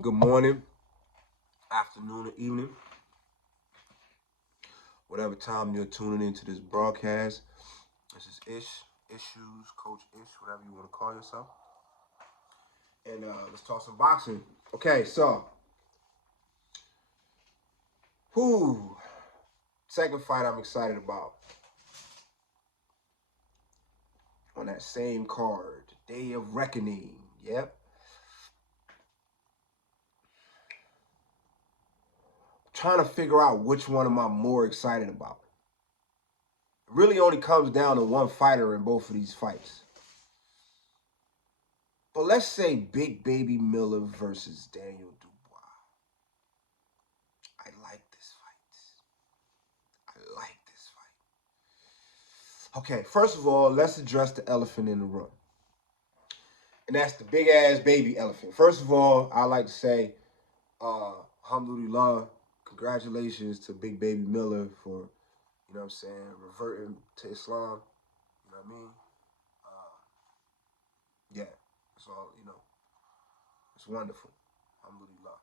Good morning, afternoon, or evening, whatever time you're tuning into this broadcast. This is Ishues, Coach Ish, whatever you want to call yourself. And let's talk some boxing. Okay, so, second fight I'm excited about on that same card, Day of Reckoning. Yep. Trying to figure out which one am I more excited about. It really only comes down to one fighter in both of these fights. But let's say Big Baby Miller versus Daniel Dubois. I like this fight. I like this fight. Okay, first of all, let's address the elephant in the room. And that's the big ass baby elephant. First of all, I like to say, alhamdulillah, congratulations to Big Baby Miller for, reverting to Islam. You know what I mean? Yeah, it's all, it's wonderful. Alhamdulillah.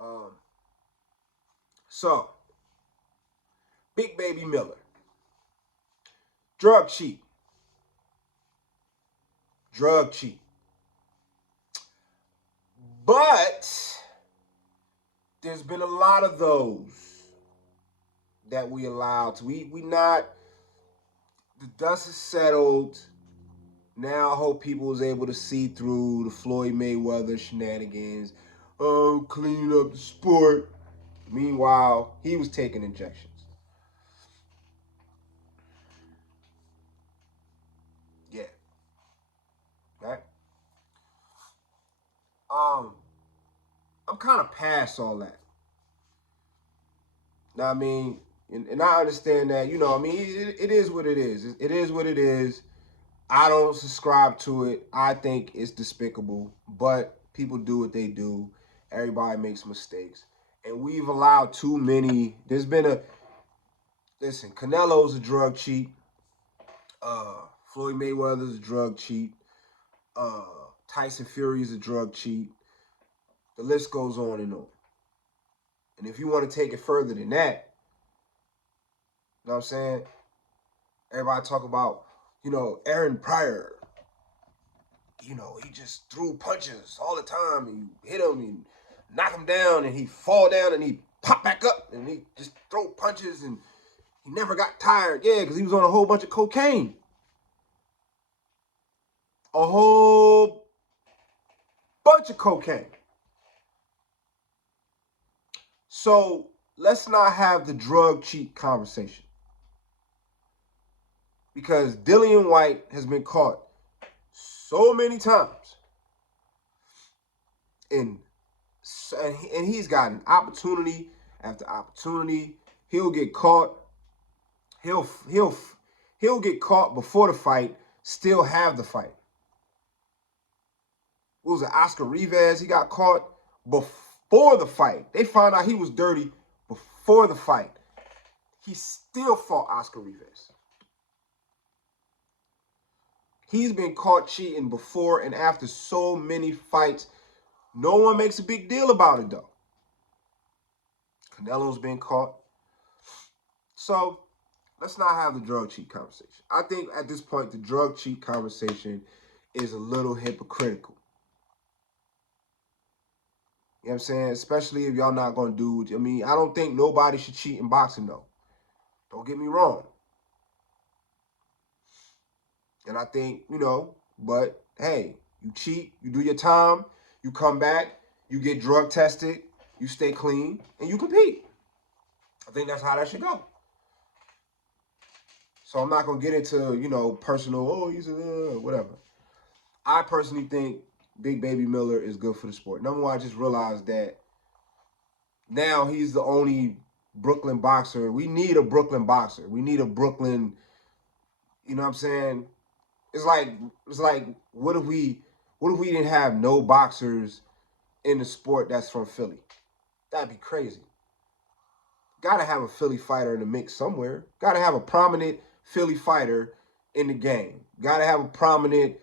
You know what I mean? So, Big Baby Miller, drug cheat. But there's been a lot of those that we allowed to. We not, the dust is settled. Now I hope people was able to see through the Floyd Mayweather shenanigans. Oh, clean up the sport. Meanwhile, he was taking injections. Yeah. Right? I'm kind of past all that. Know what I mean? And I understand that, it is what it is. It is what it is. I don't subscribe to it. I think it's despicable, but people do what they do. Everybody makes mistakes. And we've allowed too many. Listen, Canelo's a drug cheat. Floyd Mayweather's a drug cheat. Tyson Fury's a drug cheat. The list goes on and on. And if you want to take it further than that, you know what I'm saying? Everybody talk about, Aaron Pryor. He just threw punches all the time. And you hit him and knock him down and he fall down and he pop back up and he just throw punches and he never got tired. Yeah, because he was on a whole bunch of cocaine. A whole bunch of cocaine. So let's not have the drug cheat conversation. Because Dillian White has been caught so many times. And he's gotten opportunity after opportunity. He'll get caught. He'll get caught before the fight, still have the fight. What was it, Oscar Rivas? He got caught before the fight. They found out he was dirty before the fight. He still fought Oscar Rivas. He's been caught cheating before and after so many fights. No one makes a big deal about it, though. Canelo's been caught. So, let's not have the drug cheat conversation. I think at this point, the drug cheat conversation is a little hypocritical. You know what I'm saying? Especially if y'all not going to do it. I don't think nobody should cheat in boxing, though. Don't get me wrong. And I think, but hey, you cheat, you do your time, you come back, you get drug tested, you stay clean, and you compete. I think that's how that should go. So I'm not going to get into, personal, he's whatever. I personally think Big Baby Miller is good for the sport. Number one, I just realized that now he's the only Brooklyn boxer. We need a Brooklyn boxer. We need a Brooklyn, you know what I'm saying? It's like what if we didn't have no boxers in the sport that's from Philly? That'd be crazy. Gotta have a Philly fighter in the mix somewhere. Gotta have a prominent Philly fighter in the game. Gotta have a prominent,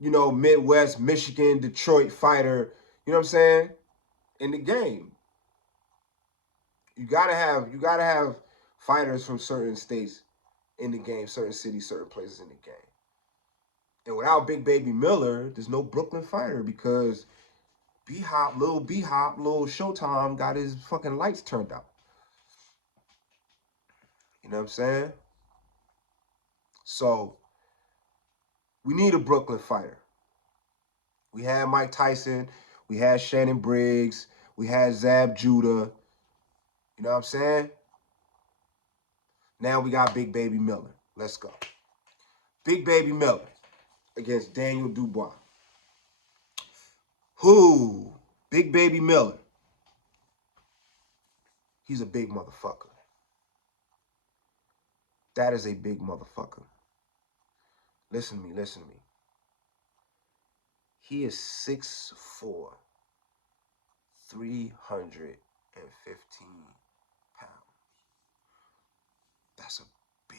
Midwest, Michigan, Detroit fighter You know what I'm saying? In the game. You gotta have fighters from certain states in the game, certain cities, certain places in the game. And without Big Baby Miller, there's no Brooklyn fighter because little Showtime got his fucking lights turned out. You know what I'm saying? So we need a Brooklyn fighter. We had Mike Tyson, we had Shannon Briggs, we had Zab Judah. You know what I'm saying? Now we got Big Baby Miller. Let's go. Big Baby Miller against Daniel Dubois. Who? Big Baby Miller. He's a big motherfucker. That is a big motherfucker. Listen to me, listen to me. He is 6'4", 315 pounds. That's a big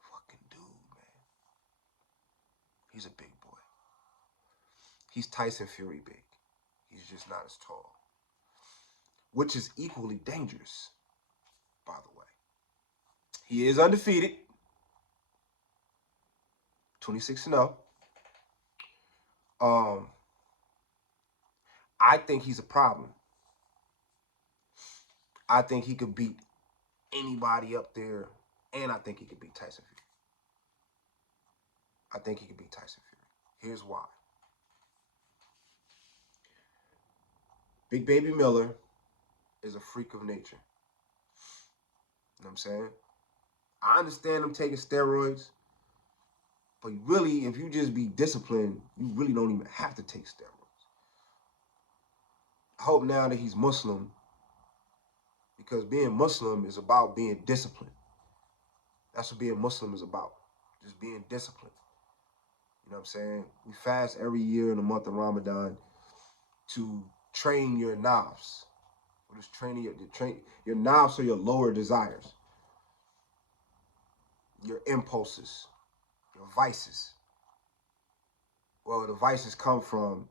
fucking dude, man. He's a big boy. He's Tyson Fury big. He's just not as tall. Which is equally dangerous, by the way. He is undefeated. 26-0. I think he's a problem. I think he could beat anybody up there, and I think he could beat Tyson Fury. I think he could beat Tyson Fury. Here's why. Big Baby Miller is a freak of nature. You know what I'm saying? I understand him taking steroids, but really, if you just be disciplined, you really don't even have to take steroids. I hope now that he's Muslim, because being Muslim is about being disciplined. That's what being Muslim is about, just being disciplined. You know what I'm saying? We fast every year in the month of Ramadan to train your nafs. What is training your nafs are your lower desires, your impulses, your vices. Well, the vices come from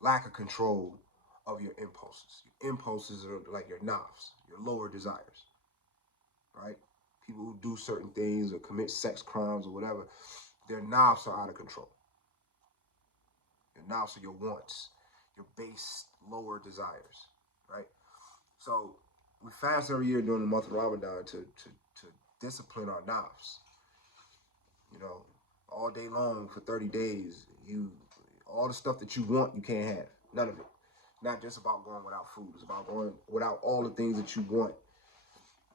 lack of control of your impulses. Your impulses are like your nafs, your lower desires, right? People who do certain things or commit sex crimes or whatever, their nafs are out of control. Your nafs are your wants, your base lower desires, right? So we fast every year during the month of Ramadan to discipline our nafs. You know, all day long for 30 days, all the stuff that you want, you can't have. None of it. Not just about going without food. It's about going without all the things that you want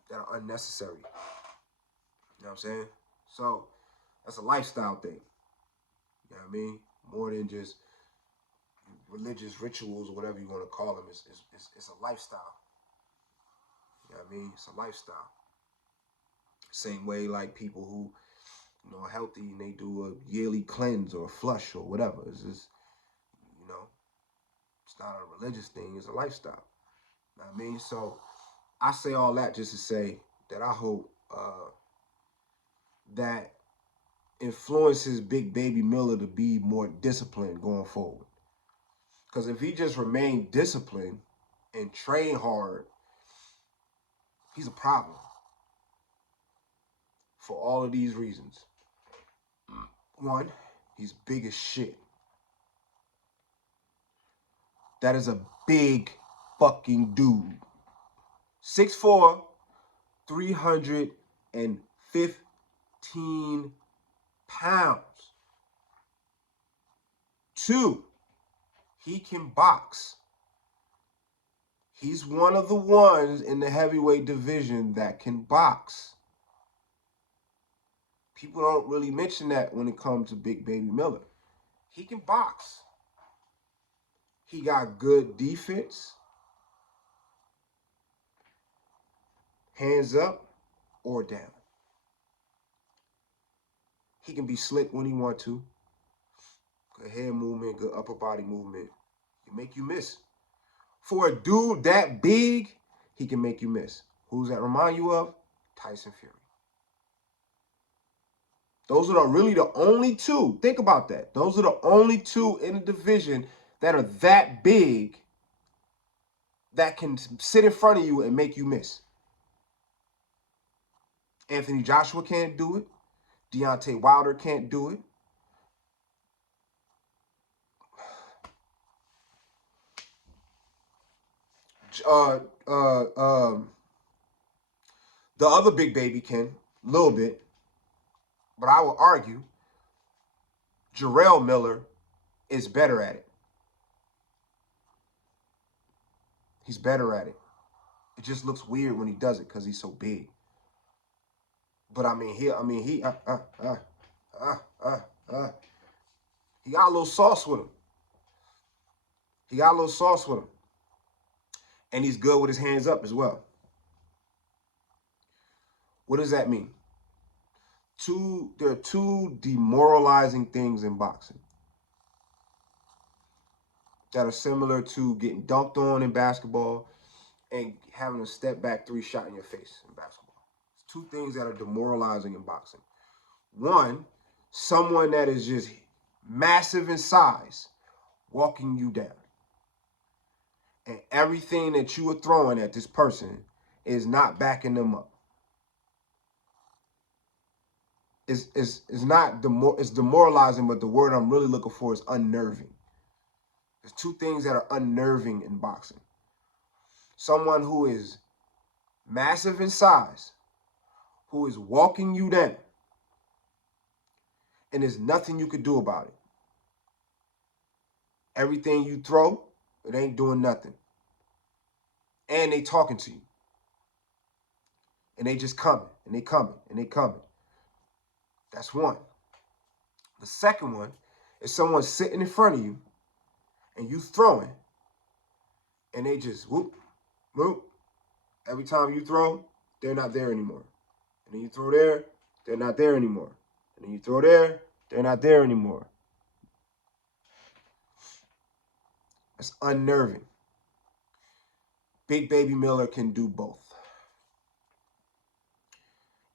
that are unnecessary. You know what I'm saying? So that's a lifestyle thing. You know what I mean? More than just religious rituals or whatever you want to call them. It's a lifestyle. You know what I mean? It's a lifestyle. Same way like people who, you know, are healthy and they do a yearly cleanse or a flush or whatever. It's just, you know, it's not a religious thing. It's a lifestyle. You know what I mean? So I say all that just to say that I hope that influences Big Baby Miller to be more disciplined going forward. Because if he just remained disciplined and train hard, he's a problem for all of these reasons. One, he's big as shit. That is a big fucking dude. 6'4", 315 pounds. Two, he can box. He's one of the ones in the heavyweight division that can box. People don't really mention that when it comes to Big Baby Miller. He can box. He got good defense. Hands up or down. He can be slick when he wants to. Good head movement, good upper body movement. He can make you miss. For a dude that big, he can make you miss. Who's that remind you of? Tyson Fury. Those are really the only two. Think about that. Those are the only two in the division that are that big that can sit in front of you and make you miss. Anthony Joshua can't do it. Deontay Wilder can't do it. Uh, uh, um, the other big baby can, a little bit, but I will argue Jerrell Miller is better at it. He's better at it. It just looks weird when he does it because he's so big. But he got a little sauce with him. He got a little sauce with him. And he's good with his hands up as well. What does that mean? There are two demoralizing things in boxing that are similar to getting dunked on in basketball and having a step back 3 shot in your face in basketball. It's two things that are demoralizing in boxing. One, someone that is just massive in size walking you down. And everything that you are throwing at this person is not backing them up. It's demoralizing, but the word I'm really looking for is unnerving. There's two things that are unnerving in boxing. Someone who is massive in size, who is walking you down, and there's nothing you could do about it. Everything you throw, it ain't doing nothing. And they talking to you. And they just coming, and they coming, and they coming. That's one. The second one is someone sitting in front of you, and you throwing, and they just whoop, whoop. Every time you throw, they're not there anymore. And then you throw there, they're not there anymore. And then you throw there, they're not there anymore. It's unnerving. Big Baby Miller can do both.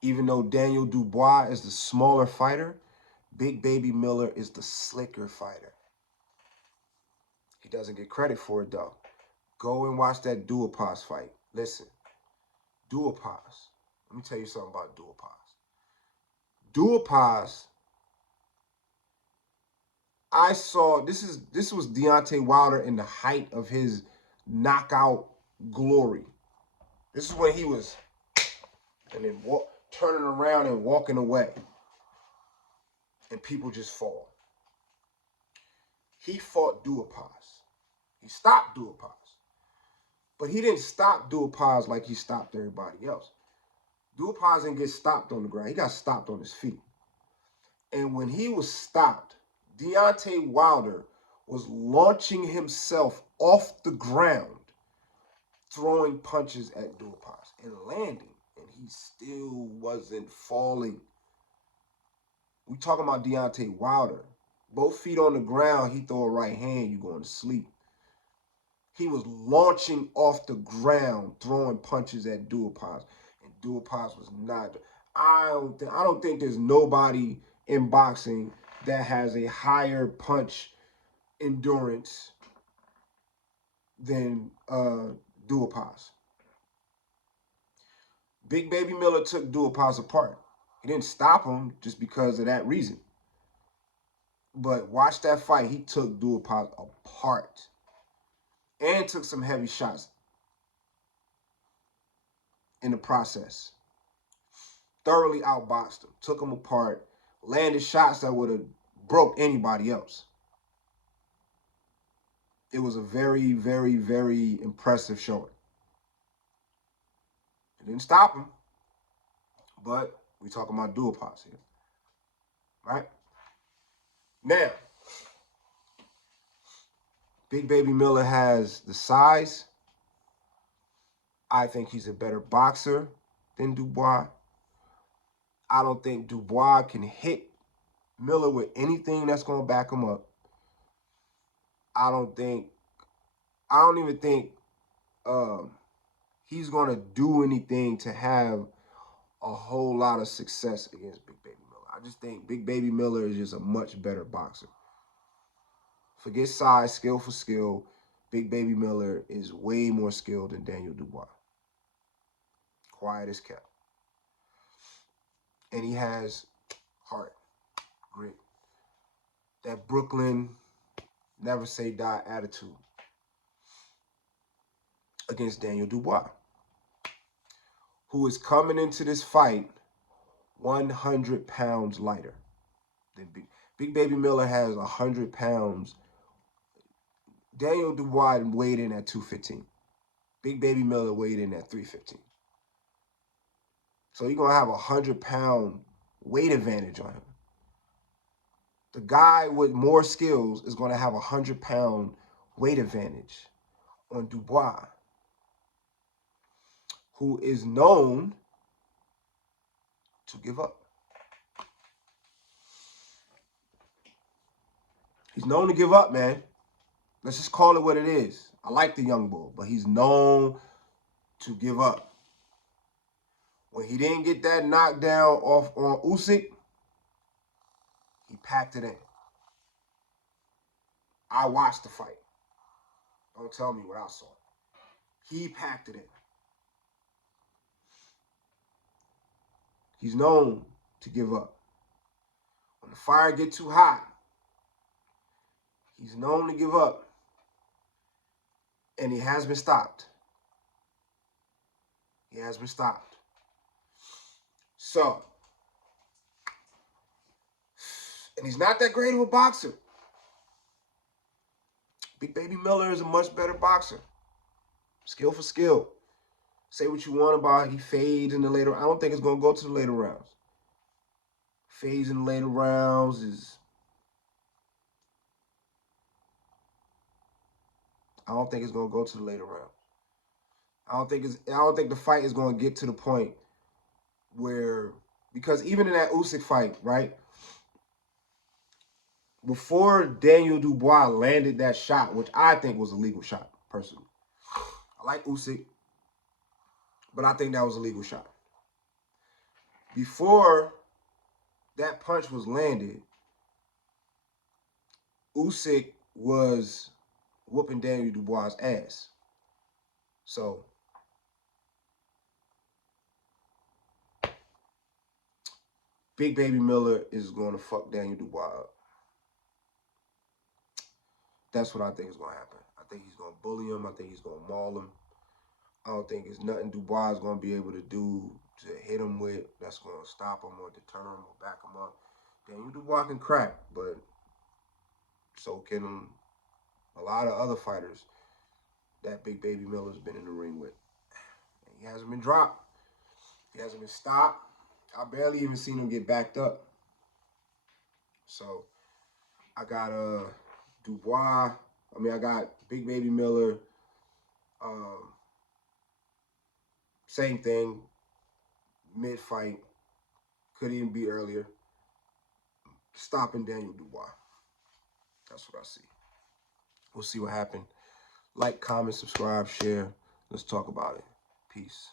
Even though Daniel Dubois is the smaller fighter, Big Baby Miller is the slicker fighter. He doesn't get credit for it, though. Go and watch that Dubois fight. Listen, Dubois. Let me tell you something about Dubois. Dubois, I saw, this was Deontay Wilder in the height of his knockout glory. This is when he was, and then turning around and walking away. And people just fall. He fought Dubois. He stopped Dubois. But he didn't stop Dubois like he stopped everybody else. Dubois didn't get stopped on the ground. He got stopped on his feet. And when he was stopped, Deontay Wilder was launching himself off the ground, throwing punches at Dubois and landing. And he still wasn't falling. We talking about Deontay Wilder. Both feet on the ground, he throw a right hand, you going to sleep. He was launching off the ground, throwing punches at Dubois, and Dubois was not. I don't think there's nobody in boxing that has a higher punch endurance than Dubois. Big Baby Miller took Dubois apart. He didn't stop him just because of that reason. But watch that fight. He took Dubois apart. And took some heavy shots in the process. Thoroughly outboxed him. Took him apart. Landed shots that would have broke anybody else. It was a very, very, very impressive showing. It didn't stop him. But we talking about Dubois here. Right? Now, Big Baby Miller has the size. I think he's a better boxer than Dubois. I don't think Dubois can hit Miller with anything that's going to back him up. I don't even think he's going to do anything to have a whole lot of success against Big Baby Miller. I just think Big Baby Miller is just a much better boxer. Forget size, skill for skill. Big Baby Miller is way more skilled than Daniel Dubois. Quiet as kept. And he has heart, grit. That Brooklyn never say die attitude against Daniel Dubois, who is coming into this fight 100 pounds lighter than Big Baby Miller has 100 pounds. Daniel Dubois weighed in at 215. Big Baby Miller weighed in at 315. So you're going to have a 100-pound weight advantage on him. The guy with more skills is going to have a 100-pound weight advantage on Dubois, who is known to give up. He's known to give up, man. Let's just call it what it is. I like the young bull, but he's known to give up. When he didn't get that knockdown off on Usyk, he packed it in. I watched the fight. Don't tell me what I saw. He packed it in. He's known to give up. When the fire gets too hot, he's known to give up. And he has been stopped. He has been stopped. So, and he's not that great of a boxer. Big Baby Miller is a much better boxer. Skill for skill. Say what you want about it. He fades in the later. I don't think it's going to go to the later rounds. Fades in the later rounds is. I don't think it's going to go to the later rounds. I don't think the fight is going to get to the point where, because even in that Usyk fight, right? Before Daniel Dubois landed that shot, which I think was a legal shot, personally. I like Usyk, but I think that was a legal shot. Before that punch was landed, Usyk was whooping Daniel Dubois' ass. So, Big Baby Miller is going to fuck Daniel Dubois up. That's what I think is going to happen. I think he's going to bully him. I think he's going to maul him. I don't think it's nothing Dubois is going to be able to do to hit him with that's going to stop him or deter him or back him up. Daniel Dubois can crack, but so can a lot of other fighters that Big Baby Miller's been in the ring with. And he hasn't been dropped. He hasn't been stopped. I barely even seen him get backed up. So I got Dubois. I got Big Baby Miller. Same thing. Mid-fight. Could even be earlier. Stopping Daniel Dubois. That's what I see. We'll see what happens. Like, comment, subscribe, share. Let's talk about it. Peace.